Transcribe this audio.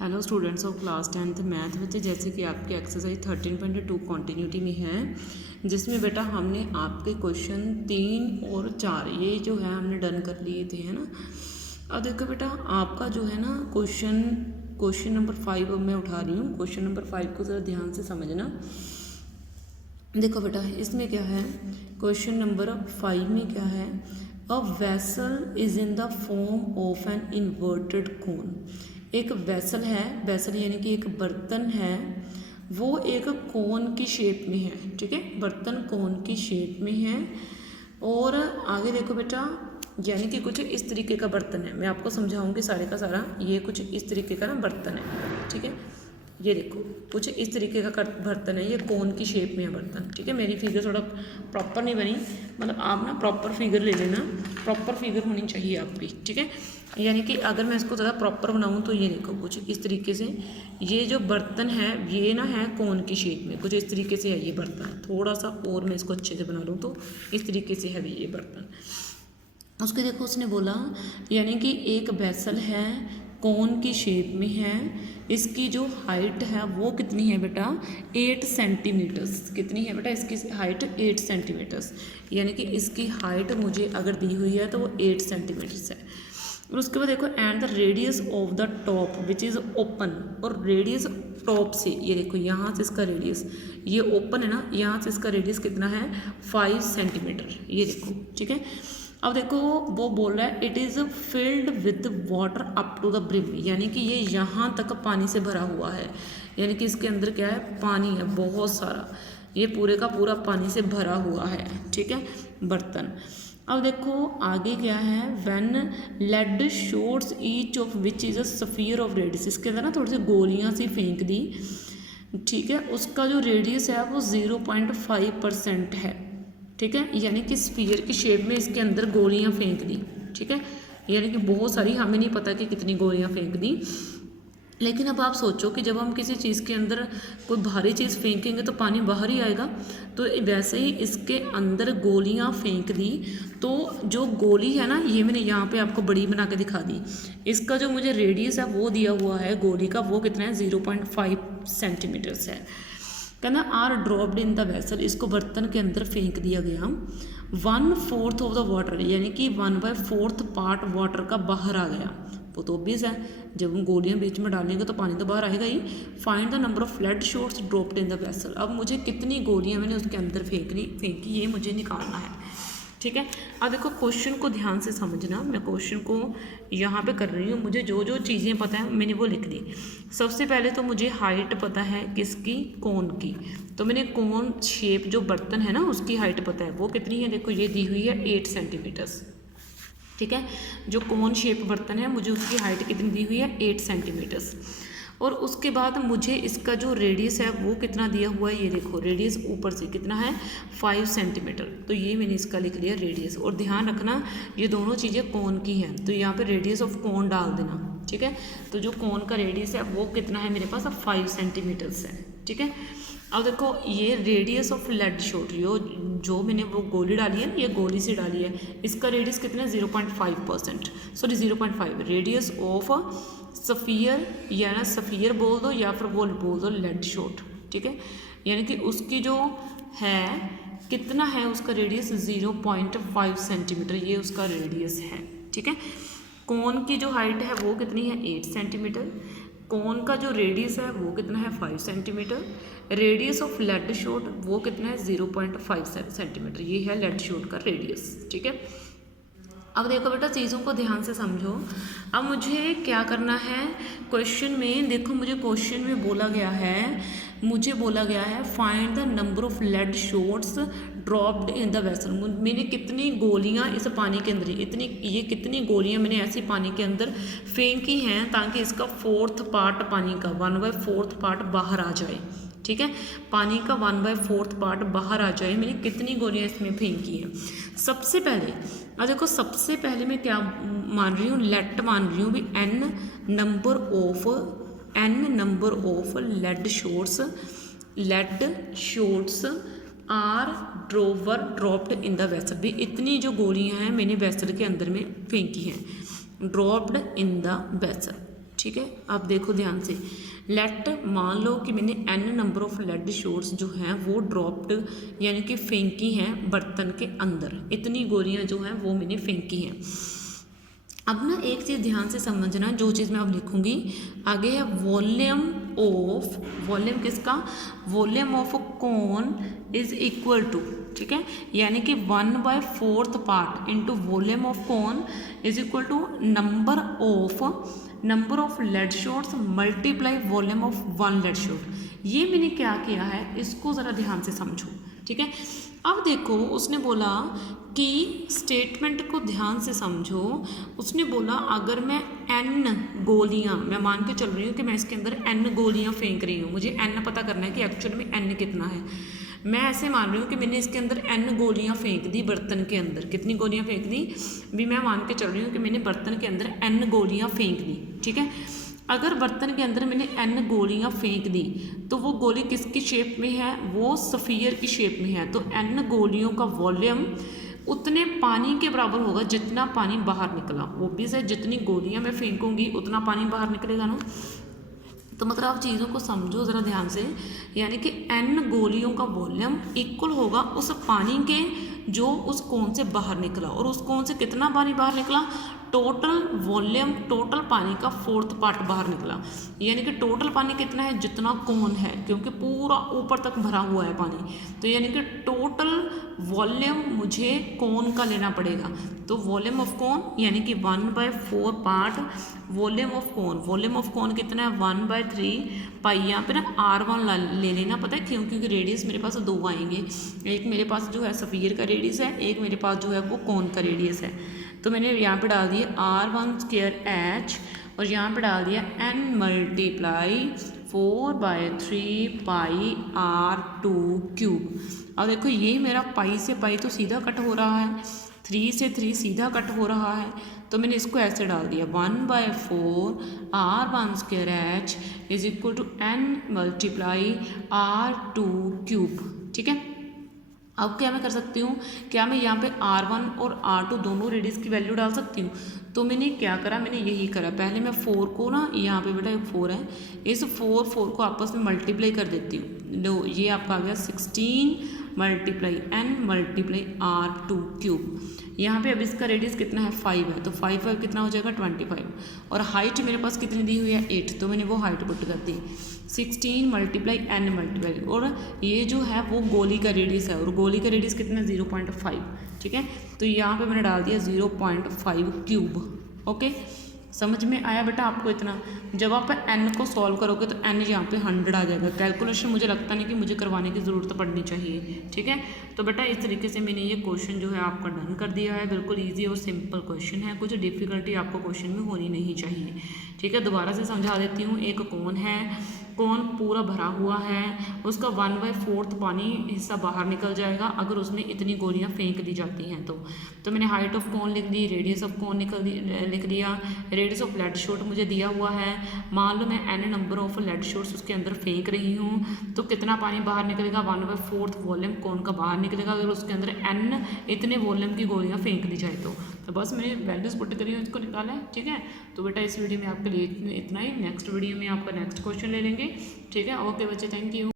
Hello students of class 10th math बच्चे, जैसे कि आपकी एक्सरसाइज 13.2 कॉन्टीन्यूटी में है, जिसमें बेटा हमने आपके क्वेश्चन 3 और 4 ये जो है हमने डन कर लिए थे, है ना। अब देखो बेटा, आपका जो है ना क्वेश्चन नंबर 5 अब मैं उठा रही हूँ। क्वेश्चन नंबर 5 को ज़रा ध्यान से समझना। देखो बेटा, इसमें क्या है, क्वेश्चन नंबर 5 में क्या है, a vessel is in the form of an inverted कोन। एक वेसल है, वेसल यानी कि एक बर्तन है, वो एक कोन की शेप में है। ठीक है, बर्तन कोन की शेप में है। और आगे देखो बेटा, यानी कि कुछ इस तरीके का बर्तन है। मैं आपको समझाऊंगी सारे का सारा। ये कुछ इस तरीके का ना बर्तन है। ठीक है, ये देखो कुछ इस तरीके का बर्तन है, ये कोन की शेप में है बर्तन। ठीक है, मेरी फिगर थोड़ा प्रॉपर नहीं बनी, मतलब आप ना प्रॉपर फिगर ले लेना, प्रॉपर फिगर होनी चाहिए आपकी। ठीक है, यानी कि अगर मैं इसको ज़्यादा प्रॉपर बनाऊँ तो ये देखो कुछ इस तरीके से ये जो बर्तन है ये ना है कोन की शेप में, कुछ इस तरीके से है ये बर्तन। थोड़ा सा और मैं इसको अच्छे से बना लूँ तो इस तरीके से है ये बर्तन। उसके देखो उसने बोला, यानी कि एक वेसल है, कोन की शेप में है, इसकी जो हाइट है वो कितनी है बेटा, 8 सेंटीमीटर्स। कितनी है बेटा इसकी हाइट, 8 सेंटीमीटर्स। यानी कि इसकी हाइट मुझे अगर दी हुई है तो वो 8 सेंटीमीटर्स है। और उसके बाद देखो, and the radius of the top which is open. और रेडियस टॉप से, ये देखो यहाँ से इसका रेडियस, ये ओपन है ना, यहाँ से इसका रेडियस कितना है, 5 सेंटीमीटर। ये देखो, ठीक है। अब देखो वो बोल रहा है, it is filled with water up to the brim, यानी कि ये यहाँ तक पानी से भरा हुआ है। यानी कि इसके अंदर क्या है, पानी है बहुत सारा, ये पूरे का पूरा पानी से भरा हुआ है। ठीक है, बर्तन। अब देखो आगे क्या है, when lead shots each of which is a sphere of radius. इसके अंदर ना थोड़ी सी गोलियाँ सी फेंक दी। ठीक है, उसका जो रेडियस है वो 0.5% है। ठीक है, यानी कि स्फीयर की शेप में इसके अंदर गोलियां फेंक दी। ठीक है, यानी कि बहुत सारी, हमें नहीं पता कि कितनी गोलियां फेंक दी। लेकिन अब आप सोचो कि जब हम किसी चीज़ के अंदर कोई भारी चीज़ फेंकेंगे तो पानी बाहर ही आएगा। तो वैसे ही इसके अंदर गोलियां फेंक दी। तो जो गोली है ना, ये मैंने यहाँ पे आपको बड़ी बना के दिखा दी। इसका जो मुझे रेडियस है वो दिया हुआ है गोली का, वो कितना है, 0.5 सेंटीमीटर्स है। कहना are dropped in the vessel, इसको बर्तन के अंदर फेंक दिया गया। 1/4 ऑफ द वाटर, यानी कि 1/4 पार्ट वाटर का बाहर आ गया। वो तो ऑब्वियस है, जब हम गोलियां बीच में डालेंगे तो पानी तो बाहर आएगा ही। Find the number of lead shots dropped in the vessel. अब मुझे कितनी गोलियां मैंने उसके अंदर फेंकी ये मुझे निकालना है। ठीक है, अब देखो क्वेश्चन को ध्यान से समझना। मैं क्वेश्चन को यहाँ पे कर रही हूँ, मुझे जो जो चीज़ें पता है मैंने वो लिख दी। सबसे पहले तो मुझे हाइट पता है किसकी, कोन की। तो मैंने कोन शेप जो बर्तन है ना उसकी हाइट पता है, वो कितनी है, देखो ये दी हुई है 8 सेंटीमीटर्स। ठीक है, जो कोन शेप बर्तन है मुझे उसकी हाइट कितनी दी हुई है, 8 सेंटीमीटर्स। और उसके बाद मुझे इसका जो रेडियस है वो कितना दिया हुआ है, ये देखो रेडियस ऊपर से कितना है, 5 सेंटीमीटर। तो ये मैंने इसका लिख लिया रेडियस। और ध्यान रखना ये दोनों चीज़ें कोन की हैं, तो यहाँ पे रेडियस ऑफ कोन डाल देना। ठीक है, तो जो कोन का रेडियस है वो कितना है मेरे पास, अब 5 सेंटीमीटर्स है। ठीक है, अब देखो ये रेडियस ऑफ लेड शॉट, जो मैंने वो गोली डाली है ना, ये गोली से डाली है, इसका रेडियस कितना है, 0.5%, सॉरी 0.5। रेडियस ऑफ सफ़ियर, या ना सफ़ियर बोल दो या फिर वो बोल दो लेड शॉट। ठीक है, यानी कि उसकी जो है कितना है, उसका रेडियस 0.5 सेंटीमीटर, ये उसका रेडियस है। ठीक है, कोन की जो हाइट है वो कितनी है, 8 सेंटीमीटर। कोन का जो रेडियस है वो कितना है, 5 centimetre. Radius of lead shot वो कितना है, 0.5 सेंटीमीटर, ये है लेड शॉट का रेडियस। ठीक है, अब देखो बेटा चीज़ों को ध्यान से समझो। अब मुझे क्या करना है, क्वेश्चन में देखो, मुझे क्वेश्चन में बोला गया है find the number of lead shots dropped in the vessel. मैंने कितनी गोलियां इस पानी के अंदर, ये कितनी गोलियां मैंने ऐसी पानी के अंदर फेंकी हैं ताकि इसका 4th पार्ट पानी का 1/4 पार्ट बाहर आ जाए। ठीक है, पानी का 1/4 पार्ट बाहर आ जाए, मैंने कितनी गोलियां इसमें फेंकी हैं। सबसे पहले देखो, सबसे पहले मैं क्या मान रही हूँ, लेट मान रही हूँ भी n number of lead shots are dropped in the vessel. भी इतनी जो गोलियां हैं मैंने वेसल के अंदर में फेंकी हैं, ड्रॉप्ड इन द वेसल। ठीक है। अब देखो ध्यान से, लेट मान लो कि मैंने n number of lead shots जो हैं वो ड्रॉप्ड यानी कि फेंकी हैं बर्तन के अंदर, इतनी गोलियां जो हैं वो मैंने फेंकी हैं। अब ना एक चीज़ ध्यान से समझना, जो चीज़ मैं अब लिखूंगी आगे है वॉल्यूम ऑफ, वॉल्यूम किसका, volume of cone is equal to, ठीक है, यानी कि 1/4 part into volume of cone is equal to number of lead shots multiply volume of 1 lead shot. ये मैंने क्या किया है, इसको ज़रा ध्यान से समझो, ठीक है। अब देखो उसने बोला कि स्टेटमेंट को ध्यान से समझो, उसने बोला अगर मैं n गोलियां, मैं मान के चल रही हूँ कि मैं इसके अंदर n गोलियां फेंक रही हूँ, मुझे n पता करना है कि एक्चुअल में n कितना है। मैं ऐसे मान रही हूँ कि मैंने इसके अंदर n गोलियां फेंक दी बर्तन के अंदर, कितनी गोलियां फेंक दी भी, मैं मान के चल रही हूँ कि मैंने बर्तन के अंदर n गोलियां फेंक दी, ठीक है। अगर बर्तन के अंदर मैंने n गोलियां फेंक दी तो वो गोली किसकी शेप में है, वो सफ़ियर की शेप में है, तो n गोलियों का वॉल्यूम उतने पानी के बराबर होगा जितना पानी बाहर निकला। ऑब्वियस है, जितनी गोलियां मैं फेंकूंगी उतना पानी बाहर निकलेगा ना। तो मतलब आप चीज़ों को समझो ज़रा ध्यान से, यानी कि n गोलियों का वॉल्यूम इक्वल होगा उस पानी के जो उस कोन से बाहर निकला, और उस कोन से कितना पानी बाहर निकला, टोटल वॉल्यूम, टोटल पानी का 4th पार्ट बाहर निकला, यानी कि टोटल पानी कितना है, जितना कोन है, क्योंकि पूरा ऊपर तक भरा हुआ है पानी, तो यानी कि टोटल वॉल्यूम मुझे कोन का लेना पड़ेगा। तो वॉल्यूम ऑफ कोन यानी कि 1/4 part volume of cone, volume of कोन कितना है 1/3 पाई, यहाँ पे ना R1 ले लेना, पता है क्यों, क्योंकि रेडियस मेरे पास दो आएंगे, एक मेरे पास जो है सफ़ियर का रेडियस है, एक मेरे पास जो है वो कोन का रेडियस है। तो मैंने यहाँ पे डाल दिया R1² और यहाँ पे डाल दिया n मल्टीप्लाई 4/3 पाई R2³। अब देखो ये मेरा पाई से पाई तो सीधा कट हो रहा है, 3 से 3 सीधा कट हो रहा है, तो मैंने इसको ऐसे डाल दिया 1/4 R1² is equal to n multiply R2³, ठीक है। अब क्या मैं कर सकती हूँ, क्या मैं यहाँ पे R1 और R2 दोनों रेडियस की वैल्यू डाल सकती हूँ। तो मैंने क्या करा, मैंने यही करा, पहले मैं 4 को ना, यहाँ पे बेटा 4 है, इस 4 को आपस में मल्टीप्लाई कर देती हूँ। लो ये आपका आ गया 16 मल्टीप्लाई n मल्टीप्लाई R2³। यहाँ पे अब इसका रेडियस कितना है 5 है, तो 5 कितना हो जाएगा 25, और हाइट मेरे पास कितनी दी हुई है 8, तो मैंने वो हाइट पुट कर दी 16 मल्टीप्लाई n मल्टीप्लाई, और ये जो है वो गोली का रेडियस है, और गोली का रेडियस कितना 0.5, ठीक है। तो यहाँ पे मैंने डाल दिया 0.5³। ओके, समझ में आया बेटा आपको इतना। जब आप n को सॉल्व करोगे तो n यहाँ पे 100 आ जाएगा। कैलकुलेशन मुझे लगता नहीं कि मुझे करवाने की ज़रूरत पड़नी चाहिए, ठीक है। तो बेटा इस तरीके से मैंने ये क्वेश्चन जो है आपका डन कर दिया है, बिल्कुल ईजी और सिंपल क्वेश्चन है, कुछ डिफ़िकल्टी आपको क्वेश्चन में होनी नहीं चाहिए, ठीक है। दोबारा से समझा देती हूँ, एक कोन है, कोन पूरा भरा हुआ है, उसका 1/4 पानी हिस्सा बाहर निकल जाएगा अगर उसमें इतनी गोलियां फेंक दी जाती हैं तो मैंने हाइट ऑफ कोन लिख दी, रेडियस ऑफ कोन लिख दिया, रेडियस ऑफ लेड शॉट मुझे दिया हुआ है, मान लो मैं n number of lead shots उसके अंदर फेंक रही हूँ, तो कितना पानी बाहर निकलेगा 1/4 वॉल्यूम कोन का बाहर निकलेगा अगर उसके अंदर n इतने वॉल्यूम की गोलियाँ फेंक दी जाए तो बस मैंने वैल्यूज पुट करी हूँ, इसको निकाला है, ठीक है। तो बेटा इस वीडियो में आपके लिए इतना ही, नेक्स्ट वीडियो में आपका नेक्स्ट क्वेश्चन ले लेंगे, ठीक है। ओके बच्चे, थैंक यू।